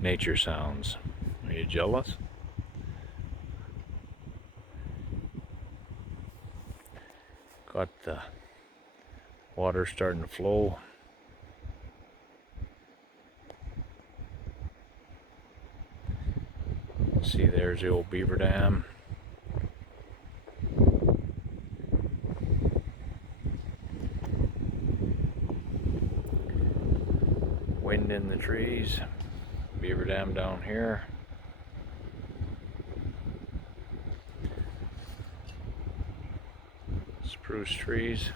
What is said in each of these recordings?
nature sounds. Are you jealous? Got the water starting to flow. See, there's the old beaver dam. Wind in the trees. Beaver dam down here. Spruce trees.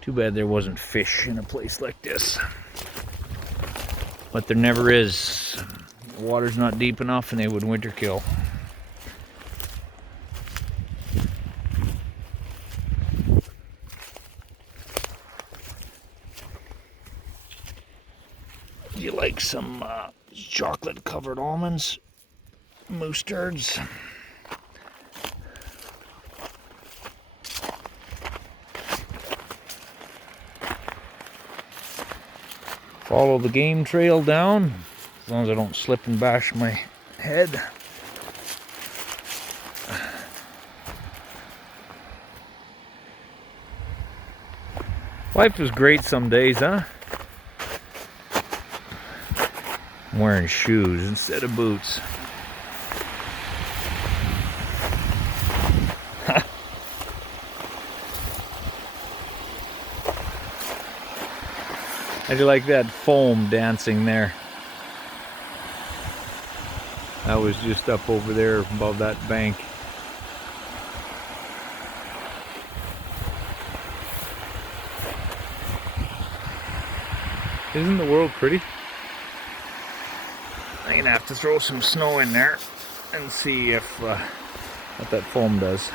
Too bad there wasn't fish in a place like this. But there never is. The water's not deep enough and they would winter kill. Do you like some chocolate covered almonds? Moose turds? Follow the game trail down, as long as I don't slip and bash my head. Life is great some days, huh? I'm wearing shoes instead of boots. I do like that foam dancing there. That was just up over there above that bank. Isn't the world pretty? I'm gonna have to throw some snow in there and see if what that foam does.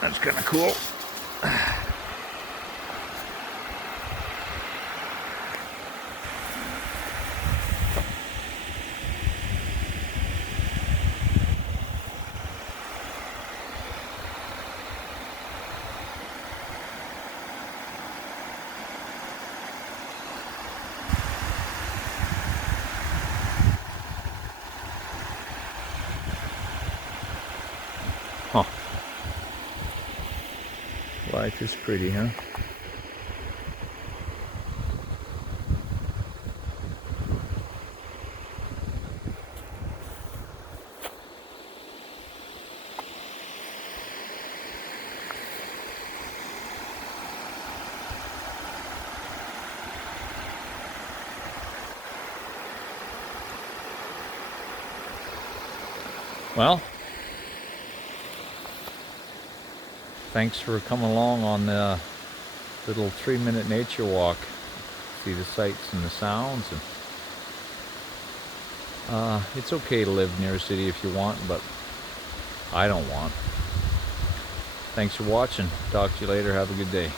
That's kind of cool. Huh. Life is pretty, huh? Well, thanks for coming along on the little 3-minute nature walk. See the sights and the sounds. And it's okay to live near a city if you want, but I don't want. Thanks for watching. Talk to you later. Have a good day.